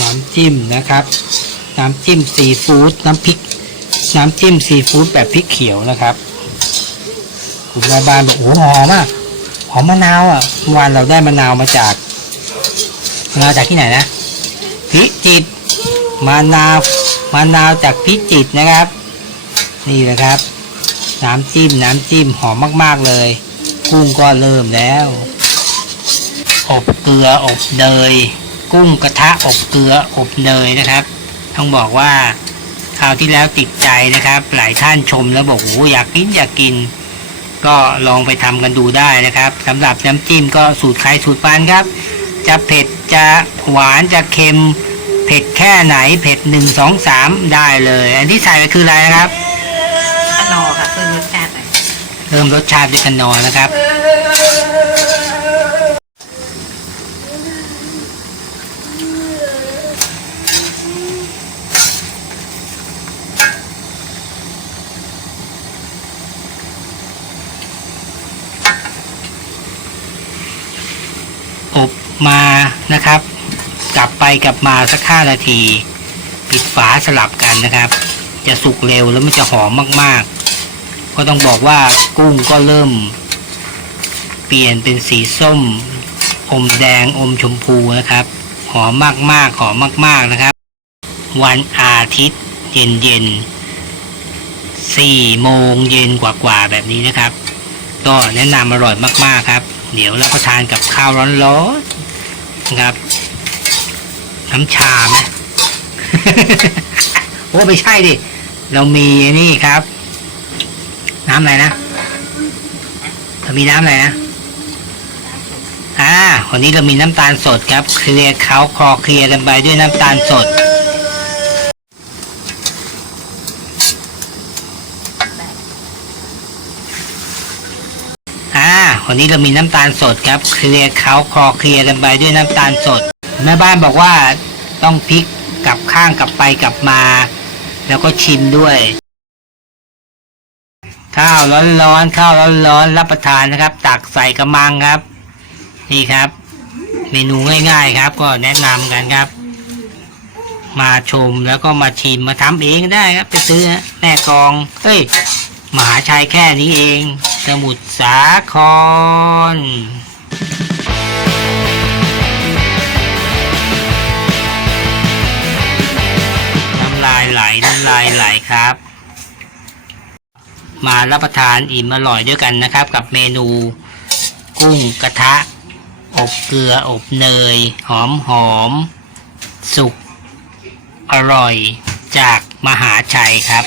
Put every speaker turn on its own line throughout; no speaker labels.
น้ำจิ้มนะครับ น้ำจิ้มซีฟู้ดน้ำพริก น้ำจิ้มซีฟู้ดแบบพริกเขียวนะครับคุณแม่บ้านบอกโอ้หอมอะหอมมะนาวอะเมื่อวานเราได้มะนาวมาจากมะนาวจากที่ไหนนะพิจิตมะนาวมะนาวจากพิจิตนะครับ นี่นะครับ น้ำจิ้มน้ำจิ้มหอมมาก ๆ เลย กุ้งก็เริ่มแล้ว อบเกลืออบเนย กุ้งกระทะอบเกลืออบเนยนะครับ ต้องบอกว่าคราวที่แล้วติดใจนะครับ หลายท่านชมแล้วบอกโอ้อยากกินอยากกิน ก็ลองไปทำกันดูได้นะครับสำหรับน้ำจิ้มก็สูตรใครสูตรมันครับ จะเผ็ดจะหวานจะเค็ม เผ็ดแค่ไหนเผ็ดหนึ่งสองสามได้เลย อันที่ใส่ไปคืออะไรนะครับ
ขนอค่ะเพิ่มรสชาติ
เพิ่มรสชาติด้วยกันนอนะครับ อบมานะครับ กลับไปกลับมาสักห้านาที ปิดฝาสลับกันนะครับ จะสุกเร็วแล้วมันจะหอมมากๆ ก็ต้องบอกว่ากุ้งก็เริ่ม เปลี่ยนเป็นสีส้ม อมแดงอมชมพูนะครับ หอมมากๆหอมมาก ๆนะครับ วันอาทิตย์เย็นเย็นสี่โมงเย็นกว่าๆแบบนี้นะครับ ก็แนะนำอร่อยมากๆครับ เดี๋ยวรับประทานกับข้าวร้อนๆนะครับ น้ำชาไหมโอ้ไม่ใช่ดิ เรามีนี่ครับ น้ำอะไรนะเรามีน้ำอะไรนะอ่าวันนี้เรามีน้ำตาลสดครับ เคลียร์เขาคอเคลียร์กันไปด้วยน้ำตาลสด อ่า วันนี้เรามีน้ำตาลสดครับ เคลียร์เขาคอเคลียร์กันไปด้วยน้ำตาลสด แม่บ้านบอกว่าต้องพลิกกลับข้างกลับไปกลับมา แล้วก็ชิมด้วย ข้าวร้อนๆข้าวร้อนๆรับประทานนะครับ ตักใส่กระมังครับ นี่ครับ เมนูง่ายๆครับ ก็แนะนำกันครับ มาชมแล้วก็มาชิมมาทำเองได้ครับ ไปซื้อแม่กองเอ้ยมหาชัยแค่นี้เอง สมุทรสาครน้ำลายไหลน้ำลายไหลครับ มารับประทานอิ่มอร่อยด้วยกันนะครับ กับเมนูกุ้งกระทะ อบเกลืออบเนย หอมหอม สุก อร่อยจากมหาชัยครับ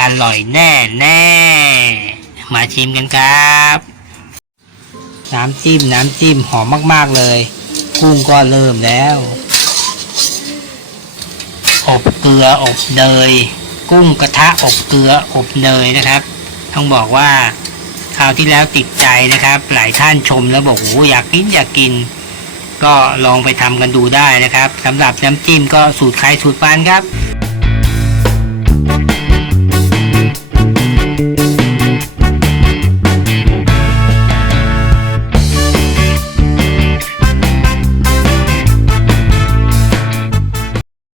อร่อยแน่แน่ มาชิมกันครับ น้ำจิ้มน้ำจิ้มหอมมากๆเลย กุ้งก็เริ่มแล้ว อบเกลืออบเนยกุ้งกระทะอบเกลืออบเนยนะครับ ต้องบอกว่าคราวที่แล้วติดใจนะครับ หลายท่านชมแล้วบอกโอ้อยากกินอยากกิน ก็ลองไปทำกันดูได้นะครับสำหรับน้ำจิ้มก็สูตรใครสูตรมันครับ